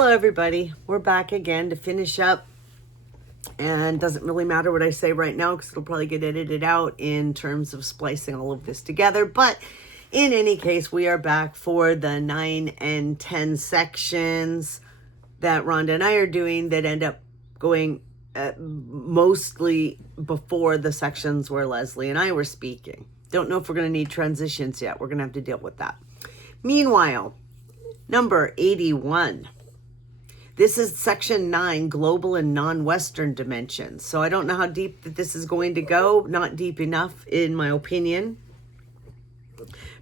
Hello, everybody. We're back again to finish up. And doesn't really matter what I say right now because it'll probably get edited out in terms of splicing all of this together. But in any case, we are back for the 9 and 10 sections that Rhonda and I are doing that end up going mostly before the sections where Leslie and I were speaking. Don't know if we're going to need transitions yet. We're going to have to deal with that. Meanwhile, number 81. This is section 9, global and non-Western dimensions. So I don't know how deep that this is going to go. Not deep enough, in my opinion,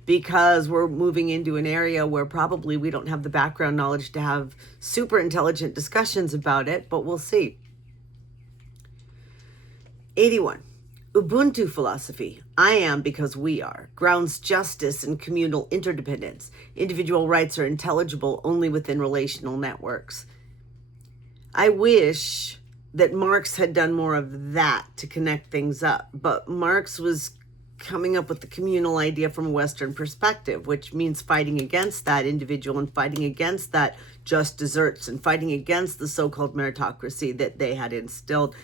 because we're moving into an area where probably we don't have the background knowledge to have super intelligent discussions about it, but we'll see. 81. Ubuntu philosophy, I am because we are, grounds justice and communal interdependence. Individual rights are intelligible only within relational networks. I wish that Marx had done more of that to connect things up, but Marx was coming up with the communal idea from a Western perspective, which means fighting against that individual and fighting against that just desserts and fighting against the so-called meritocracy that they had installed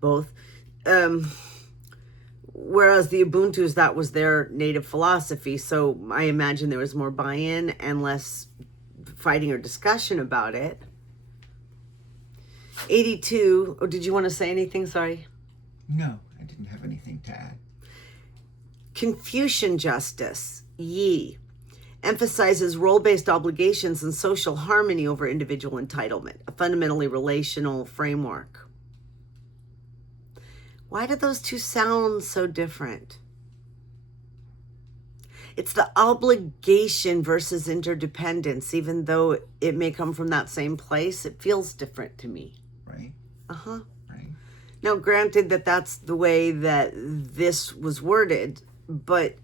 both. Whereas the Ubuntus, that was their native philosophy. So I imagine there was more buy-in and less fighting or discussion about it. 82. Oh, did you want to say anything? Sorry. No, I didn't have anything to add. Confucian justice, Yi, emphasizes role-based obligations and social harmony over individual entitlement, a fundamentally relational framework. Why do those two sound so different? It's the obligation versus interdependence. Even though it may come from that same place, it feels different to me. Right. Uh-huh. Right. Now, granted that that's the way that this was worded, but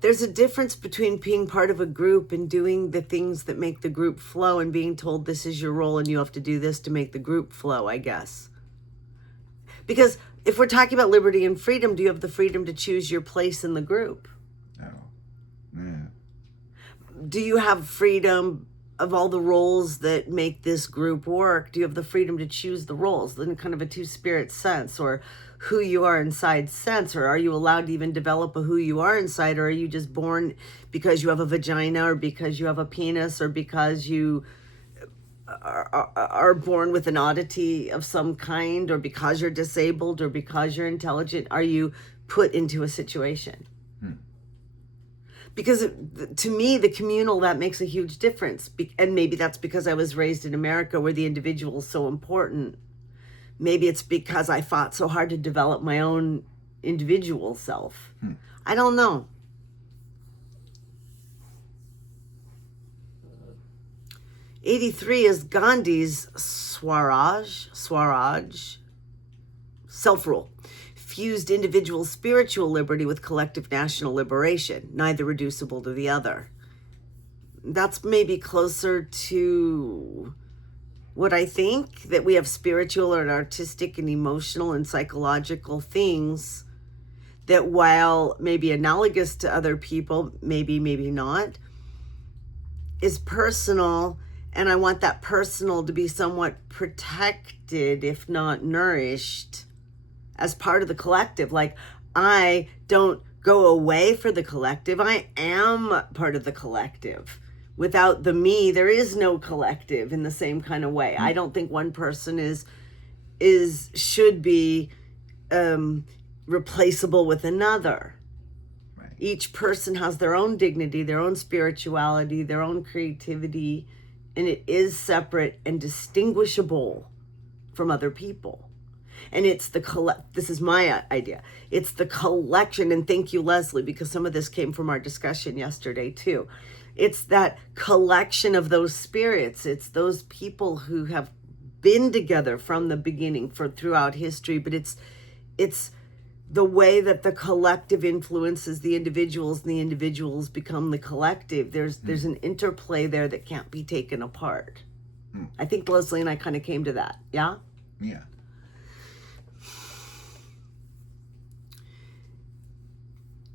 there's a difference between being part of a group and doing the things that make the group flow and being told this is your role and you have to do this to make the group flow, I guess. Because if we're talking about liberty and freedom, do you have the freedom to choose your place in the group? No. Yeah. Do you have freedom of all the roles that make this group work? Do you have the freedom to choose the roles in kind of a two-spirit sense, or who you are inside sense? Or are you allowed to even develop a who you are inside? Or are you just born because you have a vagina, or because you have a penis, or because you are born with an oddity of some kind, or because you're disabled, or because you're intelligent? Are you put into a situation? Because to me, the communal, that makes a huge difference. And maybe that's because I was raised in America where the individual is so important. Maybe it's because I fought so hard to develop my own individual self. I don't know. '83 is Gandhi's Swaraj, self-rule. Fused individual spiritual liberty with collective national liberation, neither reducible to the other. That's maybe closer to what I think, that we have spiritual and artistic and emotional and psychological things that, while maybe analogous to other people, maybe not, is personal. And I want that personal to be somewhat protected, if not nourished, as part of the collective. Like, I don't go away for the collective. I am part of the collective. Without the me, there is no collective in the same kind of way. I don't think one person should be replaceable with another. Right. Each person has their own dignity, their own spirituality, their own creativity, and it is separate and distinguishable from other people. And it's this is my idea. It's the collection, and thank you, Leslie, because some of this came from our discussion yesterday too. It's that collection of those spirits. It's those people who have been together from the beginning throughout history, but it's the way that the collective influences the individuals and the individuals become the collective. There's an interplay there that can't be taken apart. I think Leslie and I kind of came to that. Yeah? Yeah.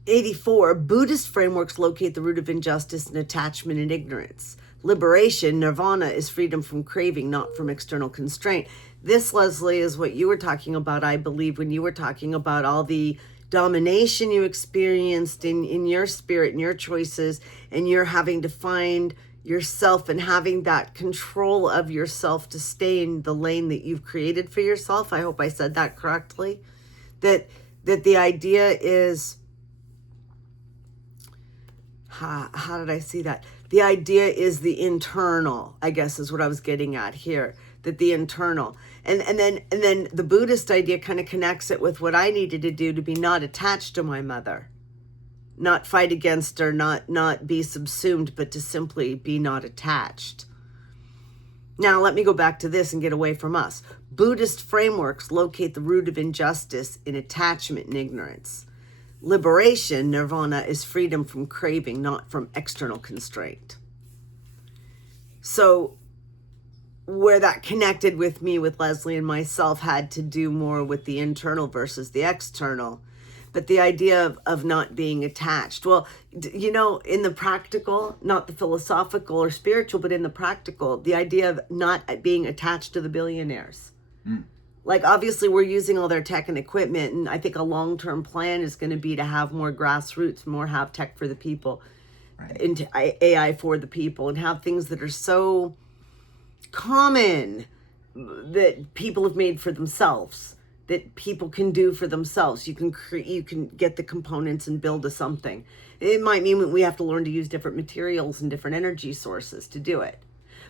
84, Buddhist frameworks locate the root of injustice in attachment and ignorance. Liberation, nirvana, is freedom from craving, not from external constraint. This, Leslie, is what you were talking about, I believe, when you were talking about all the domination you experienced in your spirit and your choices, and you're having to find yourself and having that control of yourself to stay in the lane that you've created for yourself. I hope I said that correctly. That the idea is, how did I see that? The idea is the internal, I guess, is what I was getting at here. That the internal, and then the Buddhist idea kind of connects it with what I needed to do to be not attached to my mother, not fight against her, not be subsumed, but to simply be not attached. Now let me go back to this and get away from us. Buddhist frameworks locate the root of injustice in attachment and ignorance. Liberation, nirvana, is freedom from craving, not from external constraint. So where that connected with me, with Leslie and myself, had to do more with the internal versus the external. But the idea of not being attached. Well, you know, in the practical, not the philosophical or spiritual, but in the practical, the idea of not being attached to the billionaires. Like, obviously, we're using all their tech and equipment, and I think a long-term plan is going to be to have more grassroots, more have tech for the people, Right. into AI for the people, and have things that are so common that people have made for themselves, that people can do for themselves. You can get the components and build a something. It might mean we have to learn to use different materials and different energy sources to do it.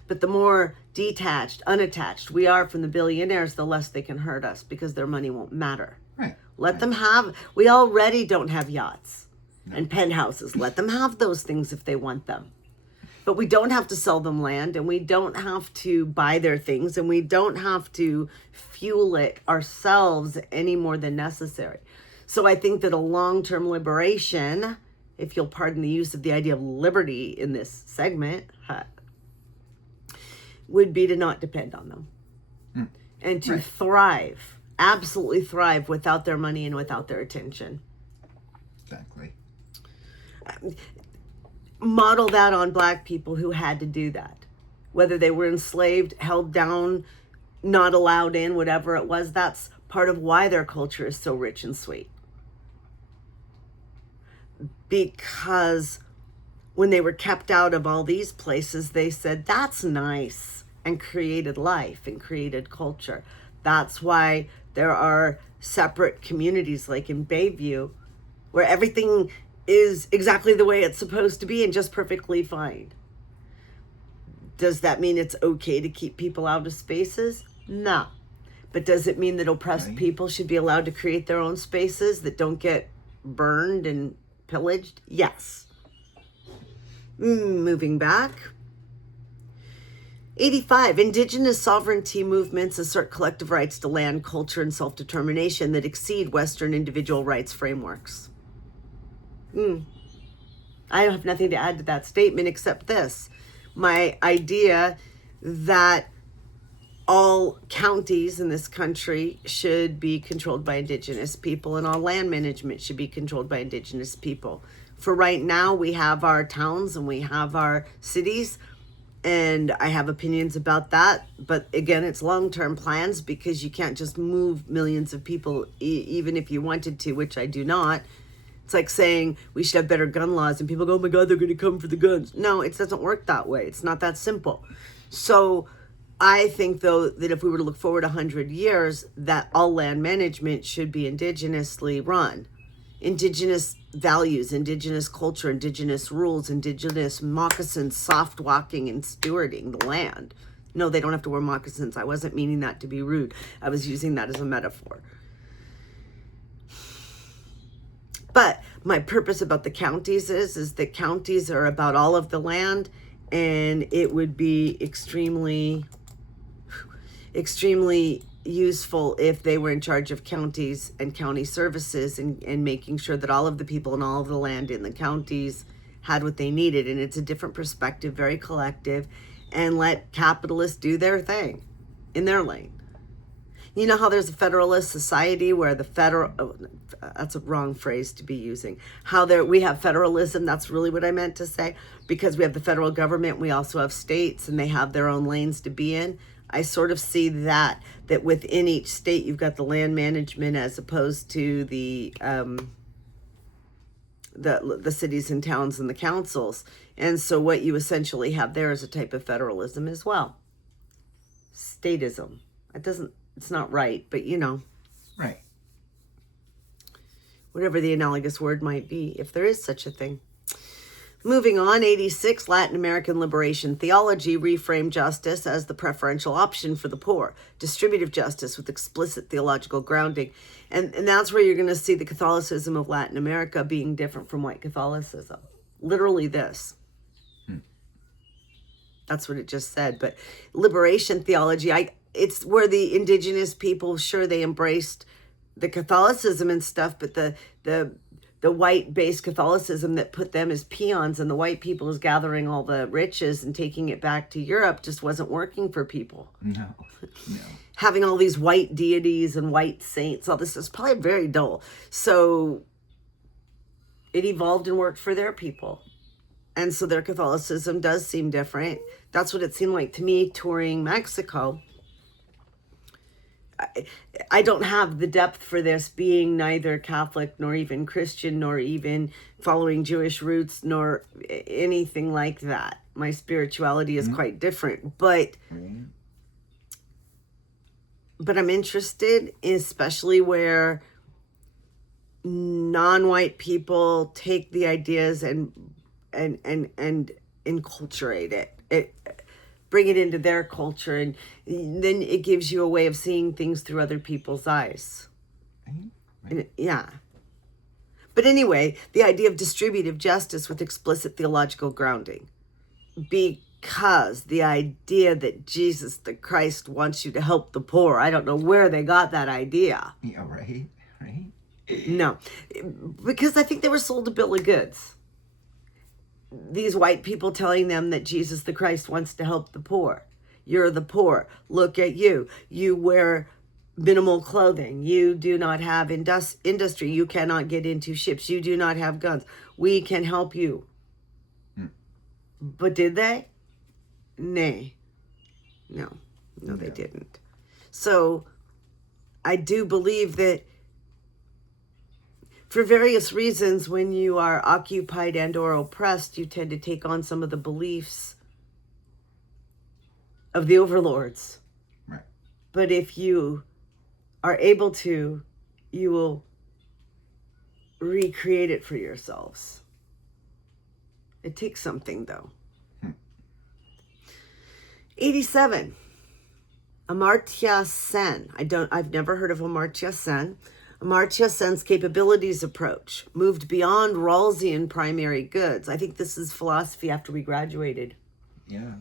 But the more detached, unattached we are from the billionaires, the less they can hurt us, because their money won't matter. Right. Let them have, we already don't have yachts and penthouses. Let them have those things if they want them. But we don't have to sell them land, and we don't have to buy their things, and we don't have to fuel it ourselves any more than necessary. So I think that a long-term liberation, if you'll pardon the use of the idea of liberty in this segment, would be to not depend on them and to thrive, absolutely thrive, without their money and without their attention. Exactly. Model that on Black people who had to do that, whether they were enslaved, held down, not allowed in, whatever it was. That's part of why their culture is so rich and sweet, because when they were kept out of all these places, they said, that's nice, and created life and created culture. That's why there are separate communities, like in Bayview, where everything is exactly the way it's supposed to be and just perfectly fine. Does that mean it's okay to keep people out of spaces? No. But does it mean that oppressed people should be allowed to create their own spaces that don't get burned and pillaged? Yes. Moving back. 85. Indigenous sovereignty movements assert collective rights to land, culture, and self-determination that exceed Western individual rights frameworks. I have nothing to add to that statement except this. My idea that all counties in this country should be controlled by Indigenous people, and all land management should be controlled by Indigenous people. For right now, we have our towns and we have our cities, and I have opinions about that. But again, it's long-term plans, because you can't just move millions of people, even if you wanted to, which I do not. It's like saying we should have better gun laws, and people go, oh my God, they're going to come for the guns. No, it doesn't work that way. It's not that simple. So I think, though, that if we were to look forward 100 years, that all land management should be indigenously run. Indigenous values, Indigenous culture, Indigenous rules, Indigenous moccasins, soft walking and stewarding the land. No, they don't have to wear moccasins. I wasn't meaning that to be rude. I was using that as a metaphor. But my purpose about the counties is that counties are about all of the land, and it would be extremely useful if they were in charge of counties and county services, and making sure that all of the people and all of the land in the counties had what they needed. And it's a different perspective, very collective, and let capitalists do their thing in their lane. You know how there's a federalist society where the that's a wrong phrase to be using. How we have federalism, that's really what I meant to say, because we have the federal government, we also have states, and they have their own lanes to be in. I sort of see that within each state you've got the land management as opposed to the cities and towns and the councils. And so what you essentially have there is a type of federalism as well. Statism. It's not right, but Right. whatever the analogous word might be, if there is such a thing. Moving on, 86, Latin American liberation theology reframed justice as the preferential option for the poor. Distributive justice with explicit theological grounding. And that's where you're going to see the Catholicism of Latin America being different from white Catholicism. Literally this. That's what it just said. But liberation theology, it's where the indigenous people, sure, they embraced the Catholicism and stuff, but the white-based Catholicism that put them as peons and the white people as gathering all the riches and taking it back to Europe just wasn't working for people. No. Having all these white deities and white saints, all this is probably very dull. So it evolved and worked for their people. And so their Catholicism does seem different. That's what it seemed like to me touring Mexico. I don't have the depth for this, being neither Catholic nor even Christian nor even following Jewish roots nor anything like that. My spirituality is quite different, but I'm interested, especially where non-white people take the ideas and enculturate it. Bring it into their culture, and then it gives you a way of seeing things through other people's eyes. Right. Yeah. But anyway, the idea of distributive justice with explicit theological grounding. Because the idea that Jesus the Christ wants you to help the poor, I don't know where they got that idea. Yeah, right. No. Because I think they were sold a bill of goods. These white people telling them that Jesus the Christ wants to help the poor. You're the poor. Look at you. You wear minimal clothing. You do not have industry. You cannot get into ships. You do not have guns. We can help you. But did they? Nay. No, they didn't. So I do believe that for various reasons, when you are occupied and or oppressed, you tend to take on some of the beliefs of the overlords. Right. But if you are able to, you will recreate it for yourselves. It takes something, though. 87. Amartya Sen. I've never heard of Amartya Sen. Amartya Sen's capabilities approach moved beyond Rawlsian primary goods. I think this is philosophy after we graduated. Yeah.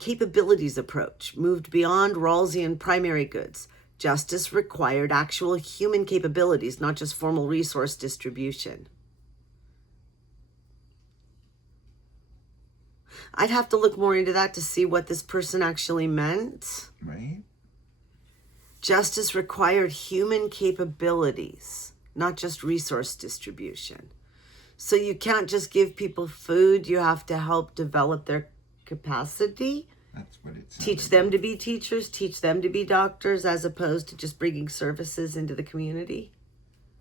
Capabilities approach moved beyond Rawlsian primary goods. Justice required actual human capabilities, not just formal resource distribution. I'd have to look more into that to see what this person actually meant. Right. Justice required human capabilities, not just resource distribution. So you can't just give people food. You have to help develop their capacity. That's what it sounds Teach them to be teachers, teach them to be doctors, as opposed to just bringing services into the community.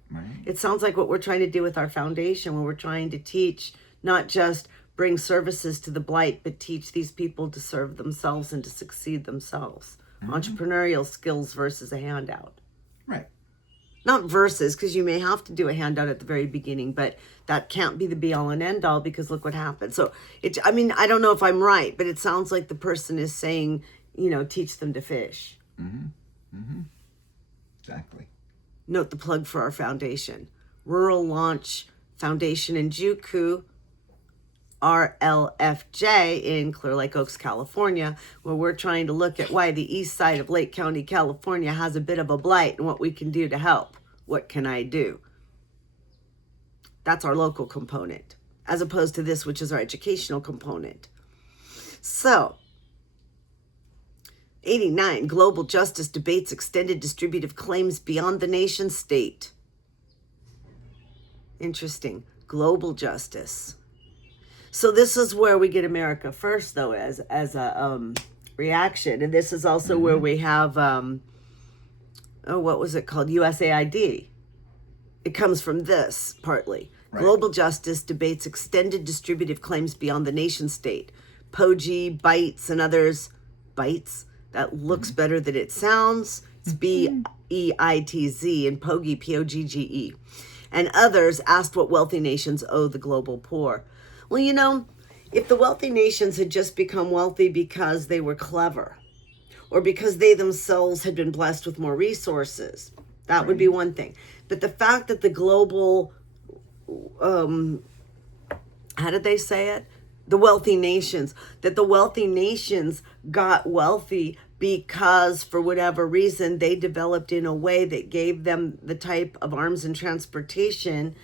Right. It sounds like what we're trying to do with our foundation, when we're trying to teach, not just bring services to the blight, but teach these people to serve themselves and to succeed themselves. Entrepreneurial skills versus a handout. Right. Not versus, because you may have to do a handout at the very beginning, but that can't be the be all and end all, because look what happened. So I don't know if I'm right, but it sounds like the person is saying, teach them to fish. Exactly. Note the plug for our foundation. Rural Launch Foundation in Juku, RLFJ in Clear Lake Oaks, California, where we're trying to look at why the east side of Lake County, California has a bit of a blight and what we can do to help. What can I do? That's our local component, as opposed to this, which is our educational component. So, 89, global justice debates extended distributive claims beyond the nation state. Interesting. Global justice. So this is where we get America First, though, as a reaction. And this is also where we have, what was it called? USAID. It comes from this, partly. Right. Global justice debates extended distributive claims beyond the nation state. Pogge, Bites, and others. Bites? That looks better than it sounds. It's BEITZ, and Pogge, POGGE. And others asked what wealthy nations owe the global poor. Well, you know, if the wealthy nations had just become wealthy because they were clever, or because they themselves had been blessed with more resources, that would be one thing. But the fact that the global, how did they say it? The wealthy nations, that the wealthy nations got wealthy because for whatever reason they developed in a way that gave them the type of arms and transportation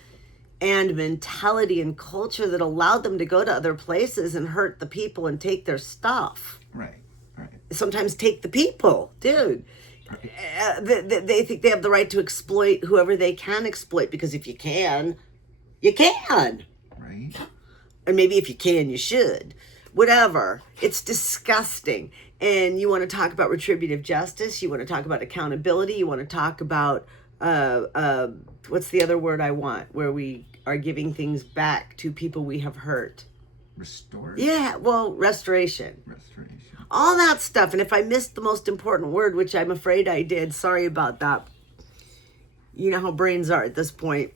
and mentality and culture that allowed them to go to other places and hurt the people and take their stuff. Right. Sometimes take the people, dude. They think they have the right to exploit whoever they can exploit, because if you can, you can. Right. And maybe if you can, you should. Whatever. It's disgusting. And you want to talk about retributive justice. You want to talk about accountability. You want to talk about, what's the other word I want? Where we are giving things back to people we have hurt. Restore. Yeah, well, restoration. Restoration. All that stuff. And if I missed the most important word, which I'm afraid I did, sorry about that. You know how brains are at this point.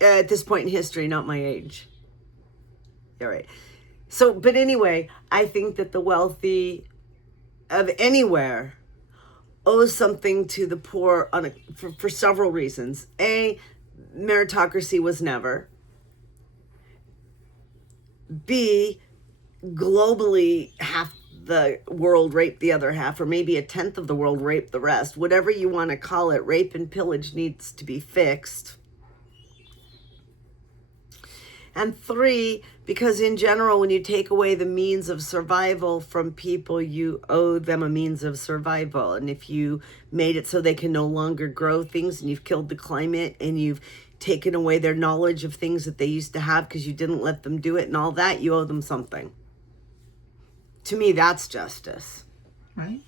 At this point in history, not my age. All right. So, but anyway, I think that the wealthy of anywhere owe something to the poor for several reasons. A, meritocracy was never. B, globally, half the world raped the other half, or maybe a tenth of the world raped the rest. Whatever you want to call it, rape and pillage needs to be fixed. And 3, because in general, when you take away the means of survival from people, you owe them a means of survival. And if you made it so they can no longer grow things, and you've killed the climate, and you've taken away their knowledge of things that they used to have because you didn't let them do it and all that, you owe them something. To me, that's justice. Right.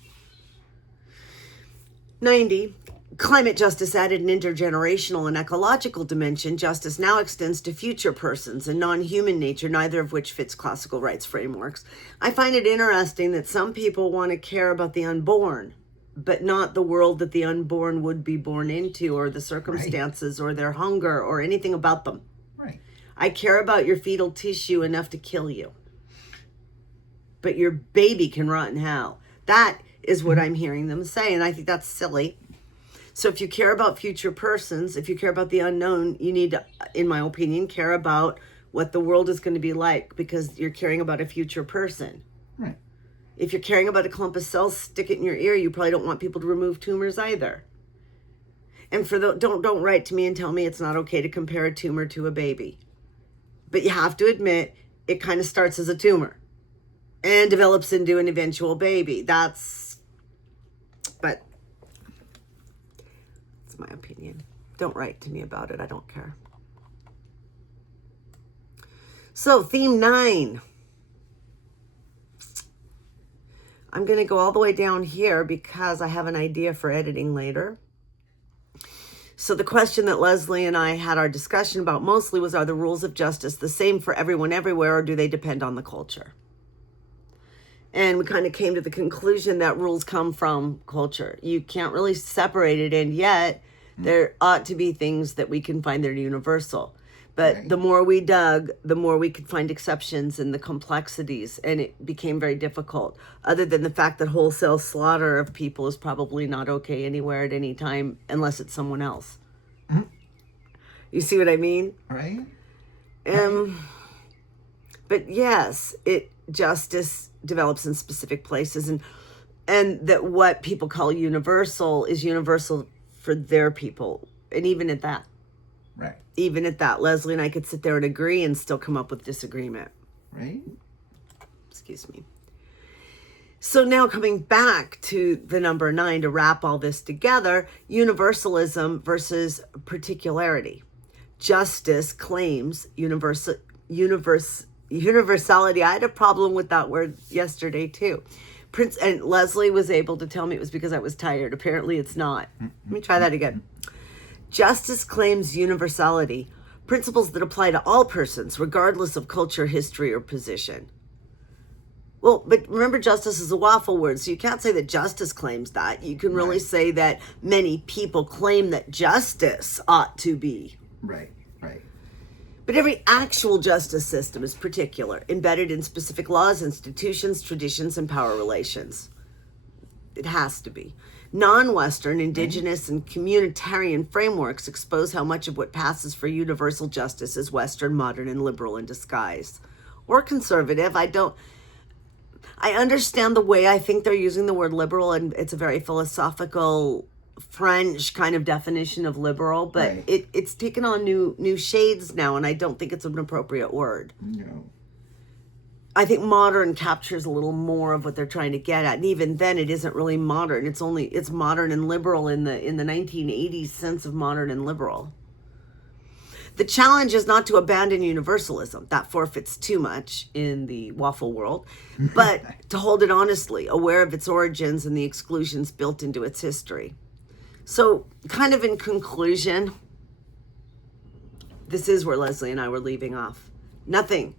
90. Climate justice added an intergenerational and ecological dimension. Justice now extends to future persons and non-human nature, neither of which fits classical rights frameworks. I find it interesting that some people want to care about the unborn, but not the world that the unborn would be born into, or the circumstances, or their hunger, or anything about them. Right. I care about your fetal tissue enough to kill you, but your baby can rot in hell. That is what I'm hearing them say, and I think that's silly. So if you care about future persons, if you care about the unknown, you need to, in my opinion, care about what the world is going to be like, because you're caring about a future person. Right. If you're caring about a clump of cells, stick it in your ear. You probably don't want people to remove tumors either. And for the don't write to me and tell me it's not okay to compare a tumor to a baby. But you have to admit, it kind of starts as a tumor and develops into an eventual baby. But it's my opinion. Don't write to me about it. I don't care. So, theme 9. I'm going to go all the way down here because I have an idea for editing later. So the question that Leslie and I had our discussion about mostly was, are the rules of justice the same for everyone everywhere, or do they depend on the culture? And we kind of came to the conclusion that rules come from culture. You can't really separate it, and yet there ought to be things that we can find that are universal. But the more we dug, the more we could find exceptions and the complexities, and it became very difficult. Other than the fact that wholesale slaughter of people is probably not okay anywhere at any time, unless it's someone else. Mm-hmm. You see what I mean? Right. But yes, justice develops in specific places, and that what people call universal is universal for their people, and even at that. Right. Even at that, Leslie and I could sit there and agree and still come up with disagreement. Right. Excuse me. So now coming back to the number 9 to wrap all this together, universalism versus particularity. Justice claims universality. I had a problem with that word yesterday too. And Leslie was able to tell me it was because I was tired. Apparently it's not. Let me try that again. Justice claims universality, principles that apply to all persons, regardless of culture, history, or position. Well, but remember, justice is a waffle word, so you can't say that justice claims that. You can really say that many people claim that justice ought to be. Right. But every actual justice system is particular, embedded in specific laws, institutions, traditions, and power relations. It has to be. Non-Western, indigenous, and communitarian frameworks expose how much of what passes for universal justice is Western, modern, and liberal in disguise. Or conservative. I understand the way I think they're using the word liberal, and it's a very philosophical French kind of definition of liberal, but it's taken on new shades now, and I don't think it's an appropriate word. No. I think modern captures a little more of what they're trying to get at, and even then it isn't really modern. It's modern and liberal in the 1980s sense of modern and liberal. The challenge is not to abandon universalism. That forfeits too much in the waffle world, but to hold it honestly, aware of its origins and the exclusions built into its history. So, kind of in conclusion, this is where Leslie and I were leaving off. Nothing.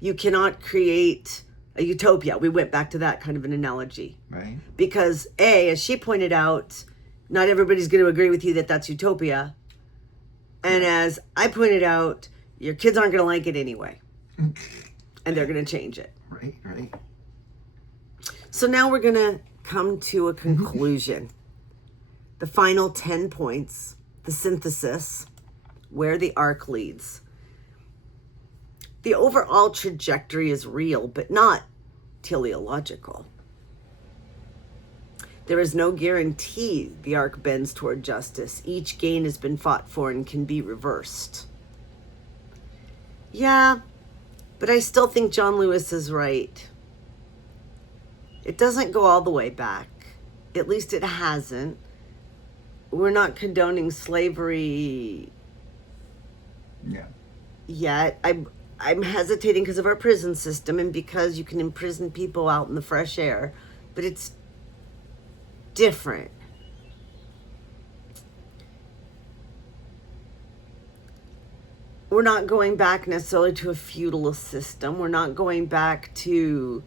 You cannot create a utopia. We went back to that kind of an analogy. Right. Because A, as she pointed out, not everybody's going to agree with you that that's utopia. And as I pointed out, your kids aren't going to like it anyway. And they're going to change it. Right. So now we're going to come to a conclusion. The final 10 points, the synthesis, where the arc leads. The overall trajectory is real, but not teleological. There is no guarantee the arc bends toward justice. Each gain has been fought for and can be reversed. Yeah, but I still think John Lewis is right. It doesn't go all the way back. At least it hasn't. We're not condoning slavery yet. I'm hesitating because of our prison system and because you can imprison people out in the fresh air, but it's different. We're not going back necessarily to a feudal system. We're not going back to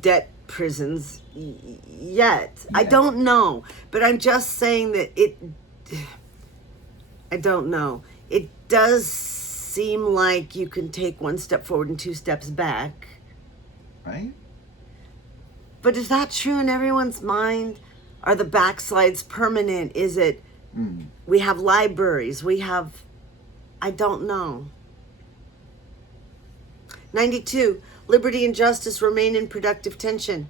debt prisons yet. I don't know, but I'm just saying that I don't know. It does seem like you can take one step forward and 2 steps back. Right? But is that true in everyone's mind? Are the backslides permanent? Is it, we have libraries, I don't know. 92, liberty and justice remain in productive tension.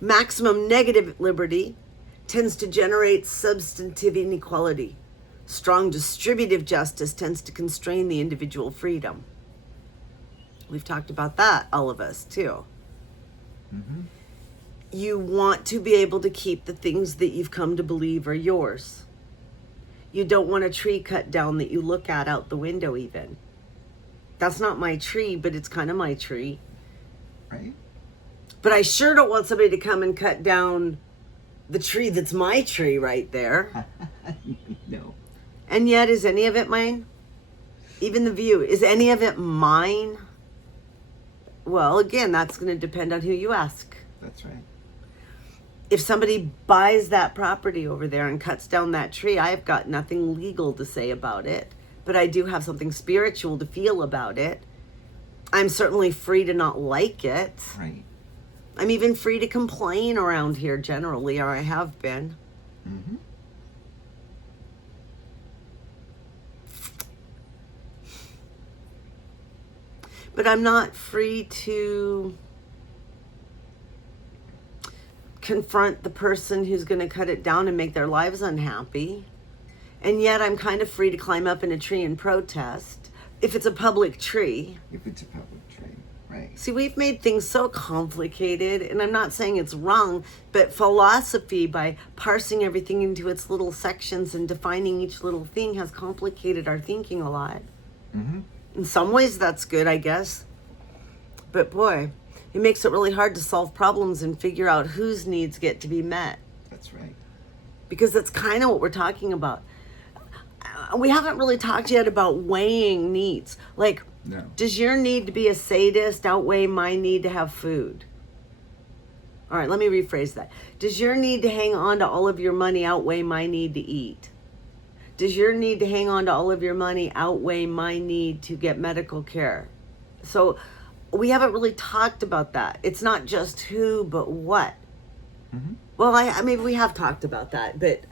Maximum negative liberty tends to generate substantive inequality. Strong distributive justice tends to constrain the individual freedom. We've talked about that, all of us, too. Mm-hmm. You want to be able to keep the things that you've come to believe are yours. You don't want a tree cut down that you look at out the window even. That's not my tree, but it's kind of my tree. Right. But I sure don't want somebody to come and cut down the tree that's my tree right there. No. And yet, is any of it mine? Even the view, is any of it mine? Well, again, that's going to depend on who you ask. That's right. If somebody buys that property over there and cuts down that tree, I've got nothing legal to say about it, but I do have something spiritual to feel about it. I'm certainly free to not like it. Right. I'm even free to complain around here generally, or I have been. Mm-hmm. But I'm not free to confront the person who's going to cut it down and make their lives unhappy. And yet I'm kind of free to climb up in a tree and protest if it's a public tree. If it's a public tree. Right. See, we've made things so complicated, and I'm not saying it's wrong, but philosophy, by parsing everything into its little sections and defining each little thing, has complicated our thinking a lot. Mm-hmm. In some ways, that's good, I guess. But boy, it makes it really hard to solve problems and figure out whose needs get to be met. That's right. Because that's kind of what we're talking about. We haven't really talked yet about weighing needs. Like, No. does your need to be a sadist outweigh my need to have food? All right, let me rephrase that. Does your need to hang on to all of your money outweigh my need to eat? Does your need to hang on to all of your money outweigh my need to get medical care? So we haven't really talked about that. It's not just who, but what. Mm-hmm. Well, I maybe we have talked about that, but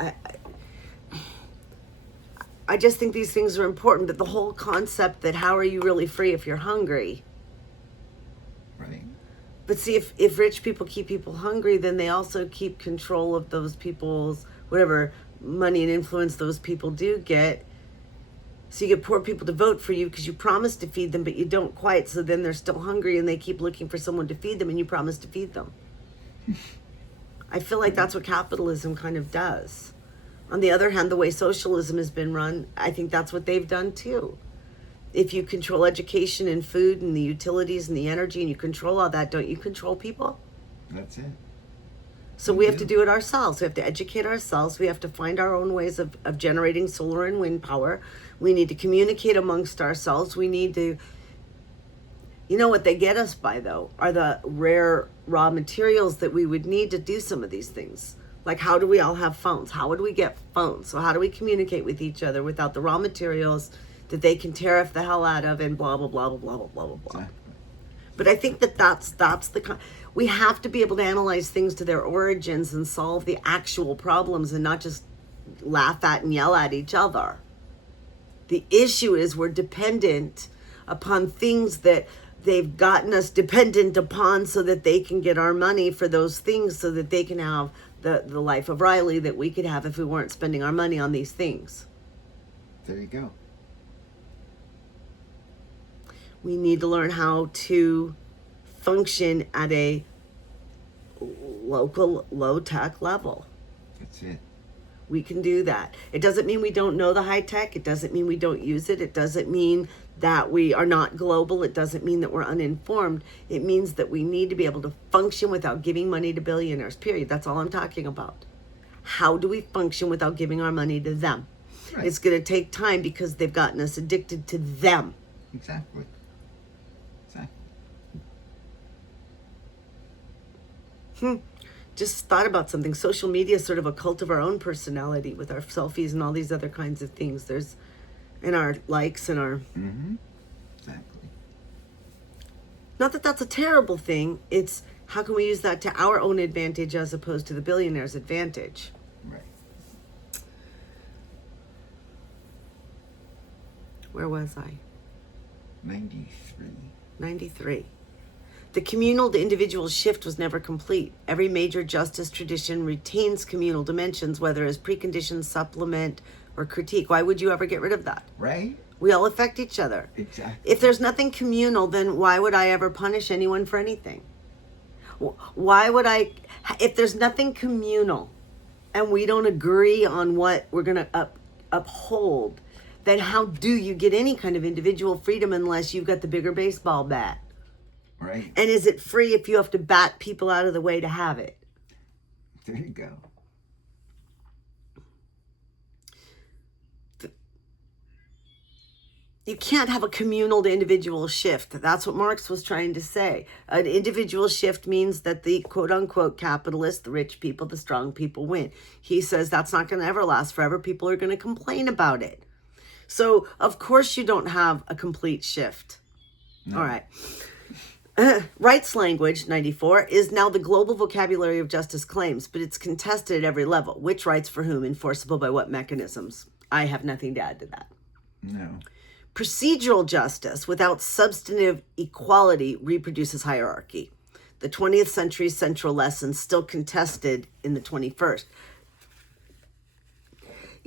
I just think these things are important. But the whole concept that how are you really free if you're hungry? Right. But see, if rich people keep people hungry, then they also keep control of those people's, whatever money and influence those people do get. So you get poor people to vote for you because you promise to feed them, but you don't quite. So then they're still hungry and they keep looking for someone to feed them, and you promise to feed them. I feel like that's what capitalism kind of does. On the other hand, the way socialism has been run, I think that's what they've done too. If you control education and food and the utilities and the energy, and you control all that, don't you control people? That's it. So we have to do it ourselves. We have to educate ourselves. We have to find our own ways of generating solar and wind power. We need to communicate amongst ourselves. We need to, you know what they get us by though, are the rare raw materials that we would need to do some of these things. Like, how do we all have phones? How would we get phones? So how do we communicate with each other without the raw materials that they can tariff the hell out of and blah, blah, blah, blah, blah, blah, blah, blah, blah. Exactly. But I think that's the we have to be able to analyze things to their origins and solve the actual problems and not just laugh at and yell at each other. The issue is we're dependent upon things that they've gotten us dependent upon so that they can get our money for those things so that they can have the life of Riley that we could have if we weren't spending our money on these things. There you go. We need to learn how to function at a local, low-tech level. That's it. We can do that. It doesn't mean we don't know the high tech. It doesn't mean we don't use it. It doesn't mean that we are not global. It doesn't mean that we're uninformed. It means that we need to be able to function without giving money to billionaires, period. That's all I'm talking about. How do we function without giving our money to them? Right. It's going to take time because they've gotten us addicted to them. Exactly. Just thought about something. Social media is sort of a cult of our own personality with our selfies and all these other kinds of things. And our likes and our... Mm-hmm. Exactly. Not that that's a terrible thing. It's how can we use that to our own advantage as opposed to the billionaire's advantage? Right. Where was I? 93. 93. The communal to individual shift was never complete. Every major justice tradition retains communal dimensions, whether as precondition, supplement, or critique. Why would you ever get rid of that? Right? We all affect each other. Exactly. If there's nothing communal, then why would I ever punish anyone for anything? Why would I, if there's nothing communal and we don't agree on what we're going to uphold, then how do you get any kind of individual freedom unless you've got the bigger baseball bat? Right. And is it free if you have to bat people out of the way to have it? There you go. You can't have a communal to individual shift. That's what Marx was trying to say. An individual shift means that the quote unquote capitalists, the rich people, the strong people win. He says that's not going to ever last forever. People are going to complain about it. So, of course, you don't have a complete shift. No. All right. Rights language, 94, is now the global vocabulary of justice claims, but it's contested at every level. Which rights for whom? Enforceable by what mechanisms? I have nothing to add to that. No. Procedural justice without substantive equality reproduces hierarchy. The 20th century's central lesson still contested in the 21st.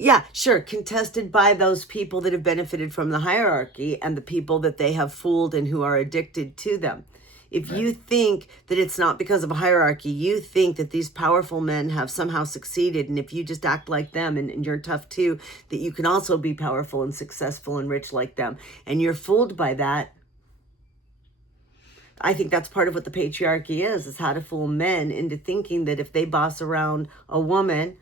Yeah, sure. Contested by those people that have benefited from the hierarchy and the people that they have fooled and who are addicted to them. If you think that it's not because of a hierarchy, you think that these powerful men have somehow succeeded, and if you just act like them and you're tough too, that you can also be powerful and successful and rich like them, and you're fooled by that. I think that's part of what the patriarchy is how to fool men into thinking that if they boss around a woman.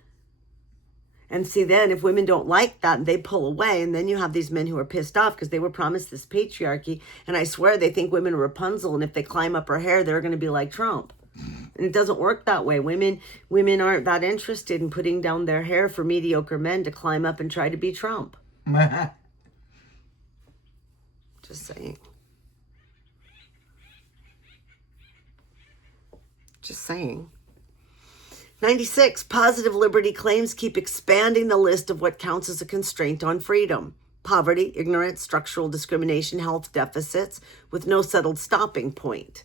And see, then if women don't like that, they pull away. And then you have these men who are pissed off because they were promised this patriarchy. And I swear they think women are Rapunzel. And if they climb up her hair, they're going to be like Trump. And it doesn't work that way. Women aren't that interested in putting down their hair for mediocre men to climb up and try to be Trump. Just saying. Just saying. 96, positive liberty claims keep expanding the list of what counts as a constraint on freedom. Poverty, ignorance, structural discrimination, health deficits, with no settled stopping point.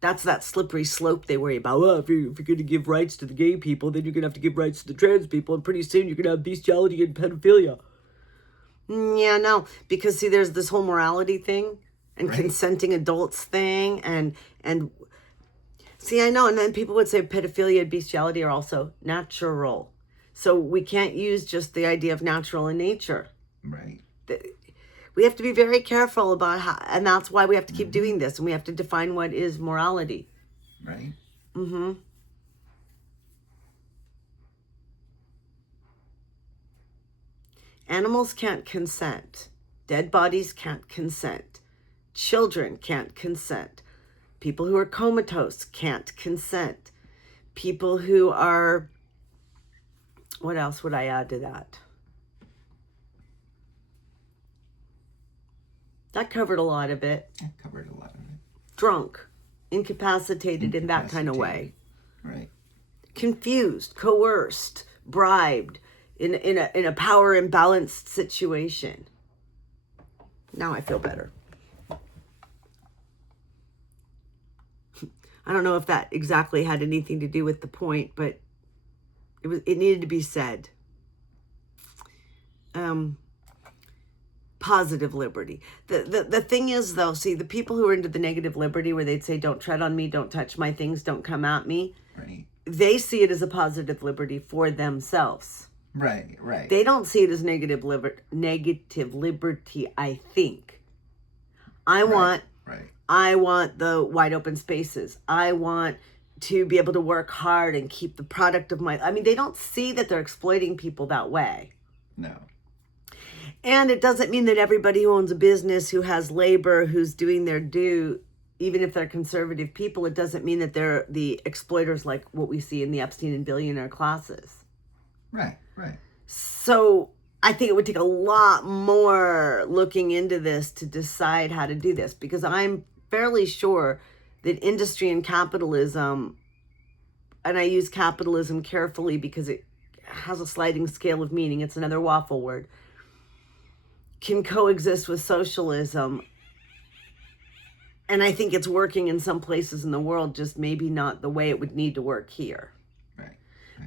That's that slippery slope they worry about. Well, if you're going to give rights to the gay people, then you're going to have to give rights to the trans people, and pretty soon you're going to have bestiality and pedophilia. Yeah, no, because see, there's this whole morality thing and consenting adults thing and see, I know, and then people would say pedophilia and bestiality are also natural. So we can't use just the idea of natural in nature. Right. We have to be very careful about how, and that's why we have to keep doing this, and we have to define what is morality. Right. Animals can't consent. Dead bodies can't consent. Children can't consent. People who are comatose can't consent. People who are, what else would I add to that? That covered a lot of it. I covered a lot of it. Drunk, incapacitated in that kind of way. Right. Confused, coerced, bribed, in a power imbalanced situation. Now I feel better. I don't know if that exactly had anything to do with the point, but it needed to be said. Positive liberty. The thing is, though, see, the people who are into the negative liberty, where they'd say, don't tread on me, don't touch my things, don't come at me, they see it as a positive liberty for themselves. Right. They don't see it as negative liberty, I think. I want the wide open spaces. I want to be able to work hard and keep the product of my... I mean, they don't see that they're exploiting people that way. No. And it doesn't mean that everybody who owns a business, who has labor, who's doing their due, even if they're conservative people, it doesn't mean that they're the exploiters like what we see in the Epstein and billionaire classes. Right. So I think it would take a lot more looking into this to decide how to do this, because I'm fairly sure that industry and capitalism, and I use capitalism carefully because it has a sliding scale of meaning, it's another waffle word, can coexist with socialism. And I think it's working in some places in the world, just maybe not the way it would need to work here.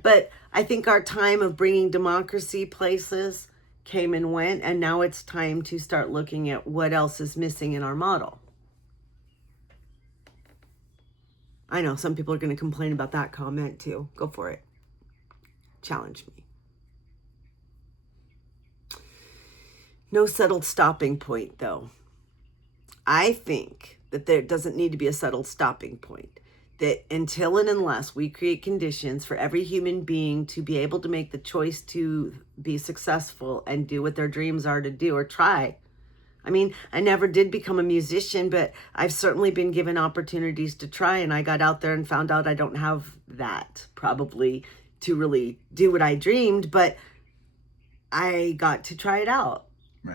But I think our time of bringing democracy places came and went, and now it's time to start looking at what else is missing in our model. I know some people are going to complain about that comment too. Go for it. Challenge me. No settled stopping point, though. I think that there doesn't need to be a settled stopping point. That until and unless we create conditions for every human being to be able to make the choice to be successful and do what their dreams are to do, or try. I mean, I never did become a musician, but I've certainly been given opportunities to try, and I got out there and found out I don't have that probably to really do what I dreamed, but I got to try it out.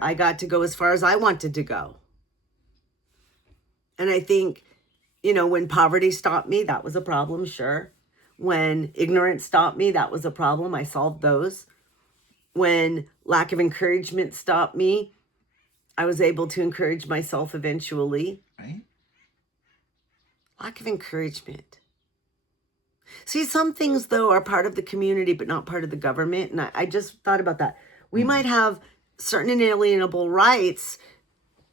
I got to go as far as I wanted to go. And I think, you know, when poverty stopped me, that was a problem, sure. When ignorance stopped me, that was a problem. I solved those. When lack of encouragement stopped me, I was able to encourage myself eventually. Right. Lack of encouragement. See, some things, though, are part of the community, but not part of the government. And I just thought about that. We might have certain inalienable rights,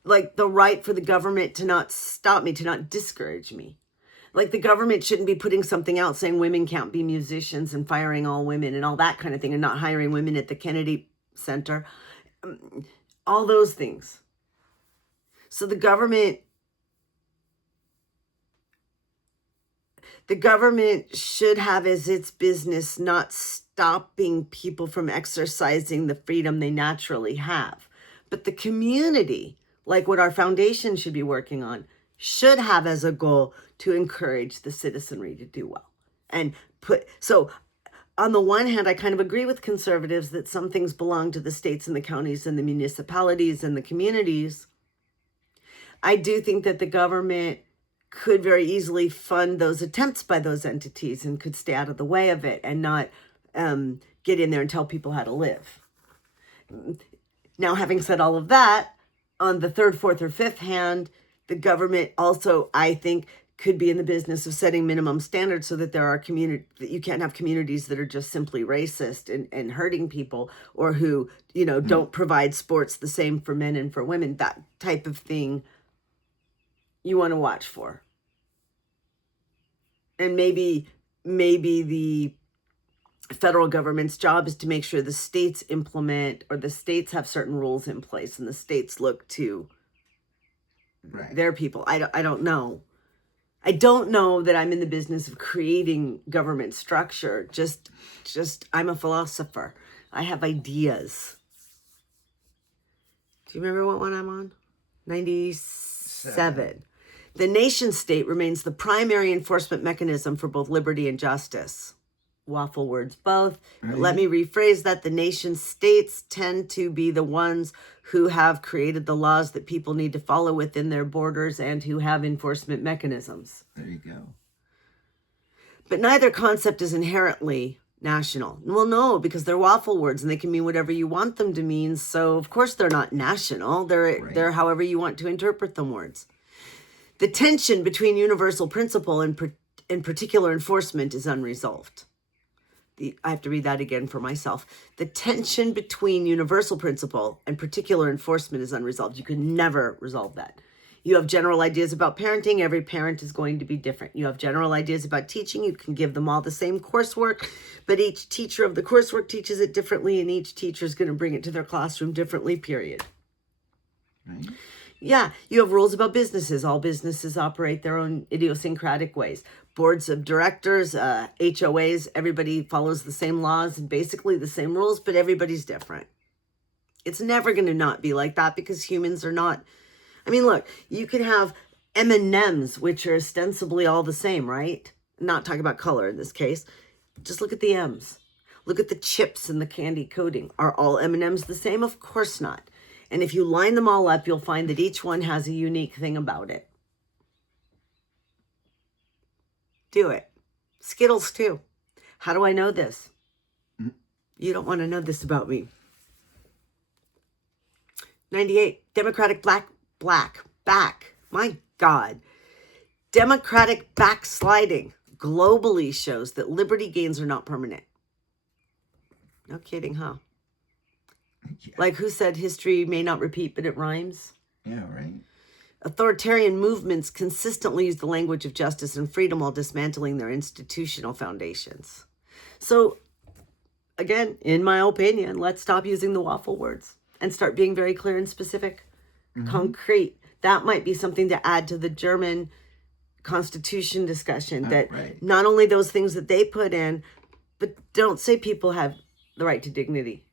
like the right for the government to not stop me, to not discourage me. Like the government shouldn't be putting something out saying women can't be musicians and firing all women and all that kind of thing and not hiring women at the Kennedy Center. All those things. So the government should have as its business not stopping people from exercising the freedom they naturally have. But the community, like what our foundation should be working on, should have as a goal to encourage the citizenry to do well. And so on the one hand, I kind of agree with conservatives that some things belong to the states and the counties and the municipalities and the communities. I do think that the government could very easily fund those attempts by those entities and could stay out of the way of it and not get in there and tell people how to live. Now, having said all of that, on the third, fourth, or fifth hand, the government also, I think, could be in the business of setting minimum standards so that there are that you can't have communities that are just simply racist and hurting people, or who, don't provide sports the same for men and for women. That type of thing you want to watch for. And maybe the federal government's job is to make sure the states implement, or the states have certain rules in place and the states look to their people. I don't know. I don't know that I'm in the business of creating government structure. Just I'm a philosopher. I have ideas. Do you remember what one I'm on? 97. The nation state remains the primary enforcement mechanism for both liberty and justice. Waffle words both. But let me rephrase that. The nation states tend to be the ones who have created the laws that people need to follow within their borders and who have enforcement mechanisms. There you go. But neither concept is inherently national. Well, no, because they're waffle words and they can mean whatever you want them to mean. So of course they're not national. They're however you want to interpret them words. The tension between universal principle and particular enforcement is unresolved. I have to read that again for myself. The tension between universal principle and particular enforcement is unresolved. You can never resolve that. You have general ideas about parenting. Every parent is going to be different. You have general ideas about teaching. You can give them all the same coursework, but each teacher of the coursework teaches it differently, and each teacher is going to bring it to their classroom differently, period. Right. Yeah, you have rules about businesses. All businesses operate their own idiosyncratic ways. Boards of directors, HOAs, everybody follows the same laws and basically the same rules, but everybody's different. It's never going to not be like that because humans are not. I mean, look, you can have M&Ms, which are ostensibly all the same, right? Not talking about color in this case. Just look at the M's. Look at the chips and the candy coating. Are all M&Ms the same? Of course not. And if you line them all up, you'll find that each one has a unique thing about it. Do it. Skittles too. How do I know this? You don't want to know this about me. 98. Democratic back. My God. Democratic backsliding globally shows that liberty gains are not permanent. No kidding, huh? Yeah. Like who said history may not repeat, but it rhymes? Yeah, right. Authoritarian movements consistently use the language of justice and freedom while dismantling their institutional foundations. So, again, in my opinion, let's stop using the waffle words and start being very clear and specific, concrete. That might be something to add to the German Constitution discussion, that not only those things that they put in, but don't say people have the right to dignity.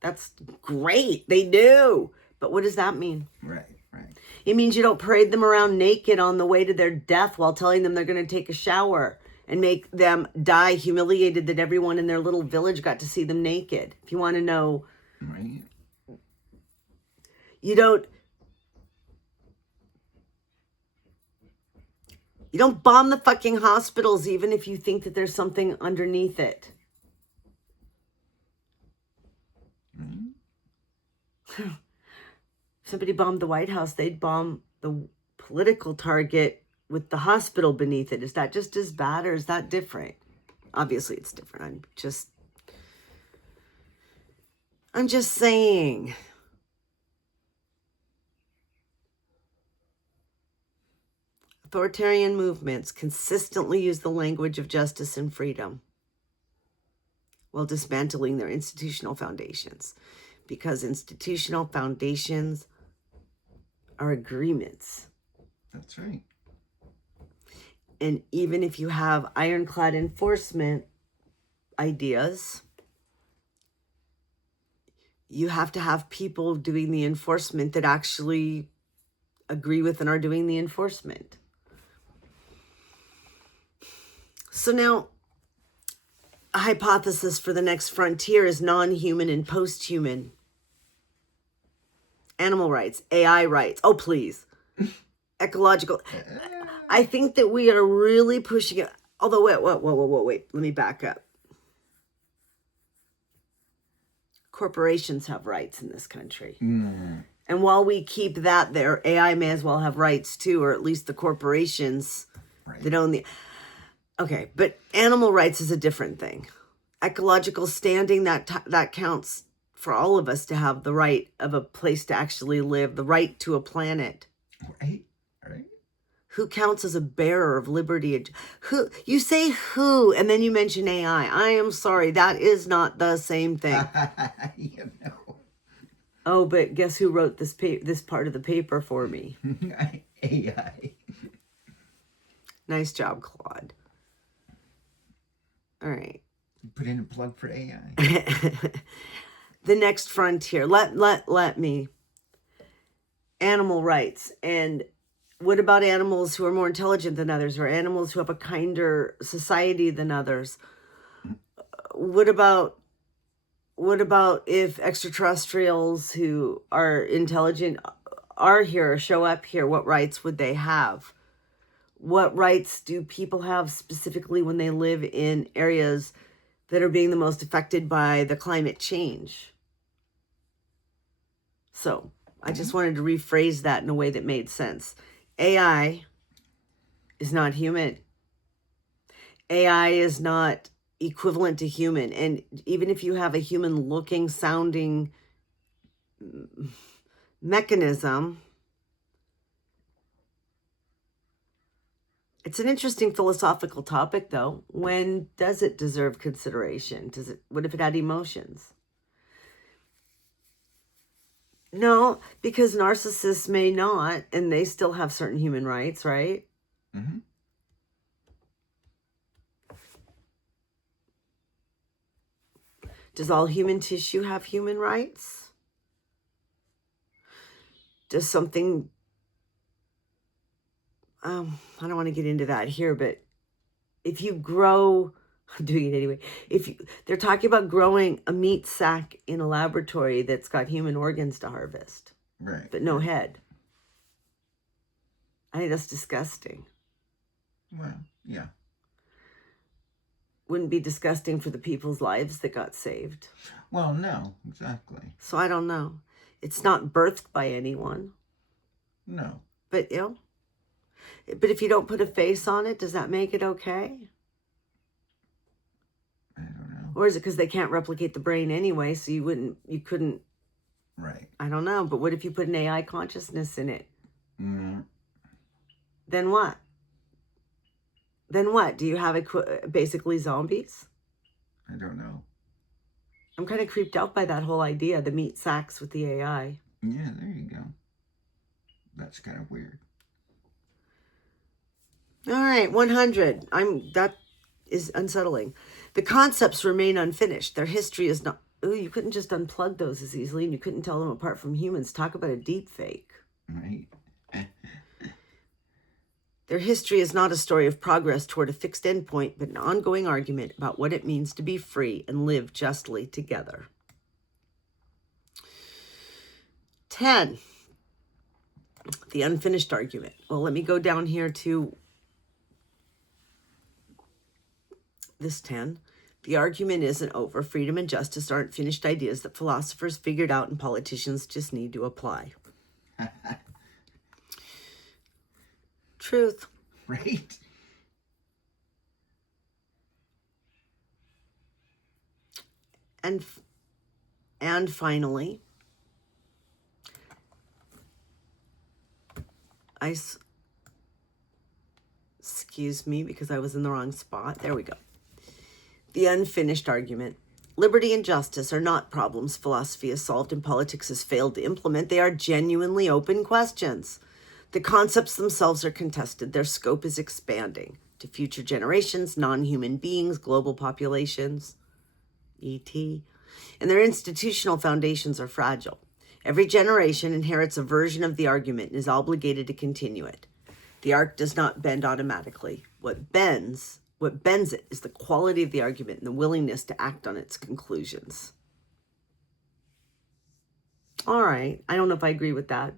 That's great. They do. But what does that mean? Right. It means you don't parade them around naked on the way to their death while telling them they're going to take a shower and make them die humiliated that everyone in their little village got to see them naked. If you want to know, Right. you don't bomb the fucking hospitals even if you think that there's something underneath it. If somebody bombed the White House, they'd bomb the political target with the hospital beneath it. Is that just as bad, or is that different? Obviously it's different. I'm just saying. Authoritarian movements consistently use the language of justice and freedom while dismantling their institutional foundations, because institutional foundations are agreements. That's right. And even if you have ironclad enforcement ideas, you have to have people doing the enforcement that actually agree with and are doing the enforcement. So now, a hypothesis for the next frontier is non-human and post-human. Animal rights, AI rights. Oh, please. Ecological. I think that we are really pushing it. Although, wait. Let me back up. Corporations have rights in this country. Mm. And while we keep that there, AI may as well have rights too, or at least the corporations that own the... Okay, but animal rights is a different thing. Ecological standing, that counts for all of us to have the right of a place to actually live, the right to a planet. Right. Who counts as a bearer of liberty? Who you say who, and then you mention AI. I am sorry, that is not the same thing. You know. Oh, but guess who wrote this part of the paper for me? AI. Nice job, Claude. All right. Put in a plug for AI. The next frontier. Let me. Animal rights. And what about animals who are more intelligent than others, or animals who have a kinder society than others? What about if extraterrestrials who are intelligent are here, show up here? What rights would they have? What rights do people have specifically when they live in areas that are being the most affected by the climate change? So I just wanted to rephrase that in a way that made sense. AI is not human. AI is not equivalent to human. And even if you have a human looking, sounding mechanism, it's an interesting philosophical topic, though. When does it deserve consideration? What if it had emotions? No, because narcissists may not, and they still have certain human rights, right? Mm-hmm. Does all human tissue have human rights? Does something... I don't want to get into that here, but if you grow... I'm doing it anyway. They're talking about growing a meat sack in a laboratory that's got human organs to harvest. Right. But no head. I think that's disgusting. Well, yeah. Wouldn't be disgusting for the people's lives that got saved. Well, no, exactly. So I don't know. It's not birthed by anyone. No. But but if you don't put a face on it, does that make it okay? I don't know. Or is it because they can't replicate the brain anyway, so you couldn't? Right. I don't know. But what if you put an AI consciousness in it? Mm. Then what? Then what? Do you have basically zombies? I don't know. I'm kind of creeped out by that whole idea, the meat sacks with the AI. Yeah, there you go. That's kind of weird. All right, 100. That is unsettling. The concepts remain unfinished. Their history is not... Ooh, you couldn't just unplug those as easily, and you couldn't tell them apart from humans. Talk about a deep fake. Right. Their history is not a story of progress toward a fixed endpoint, but an ongoing argument about what it means to be free and live justly together. 10. The unfinished argument. Well, let me go down here to this 10. The argument isn't over. Freedom and justice aren't finished ideas that philosophers figured out and politicians just need to apply. Truth. Right. And And finally, excuse me, because I was in the wrong spot. There we go. The unfinished argument. Liberty and justice are not problems philosophy has solved and politics has failed to implement. They are genuinely open questions. The concepts themselves are contested. Their scope is expanding to future generations, non-human beings, global populations, E.T., and their institutional foundations are fragile. Every generation inherits a version of the argument and is obligated to continue it. The arc does not bend automatically. What bends it is the quality of the argument and the willingness to act on its conclusions. All right. I don't know if I agree with that.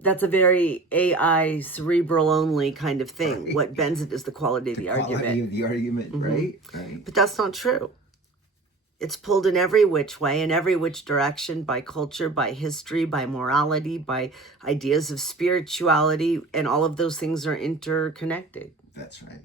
That's a very AI cerebral only kind of thing. Right. What bends it is the quality of the argument. Quality of the argument, right? But that's not true. It's pulled in every which way, in every which direction, by culture, by history, by morality, by ideas of spirituality, and all of those things are interconnected. That's right.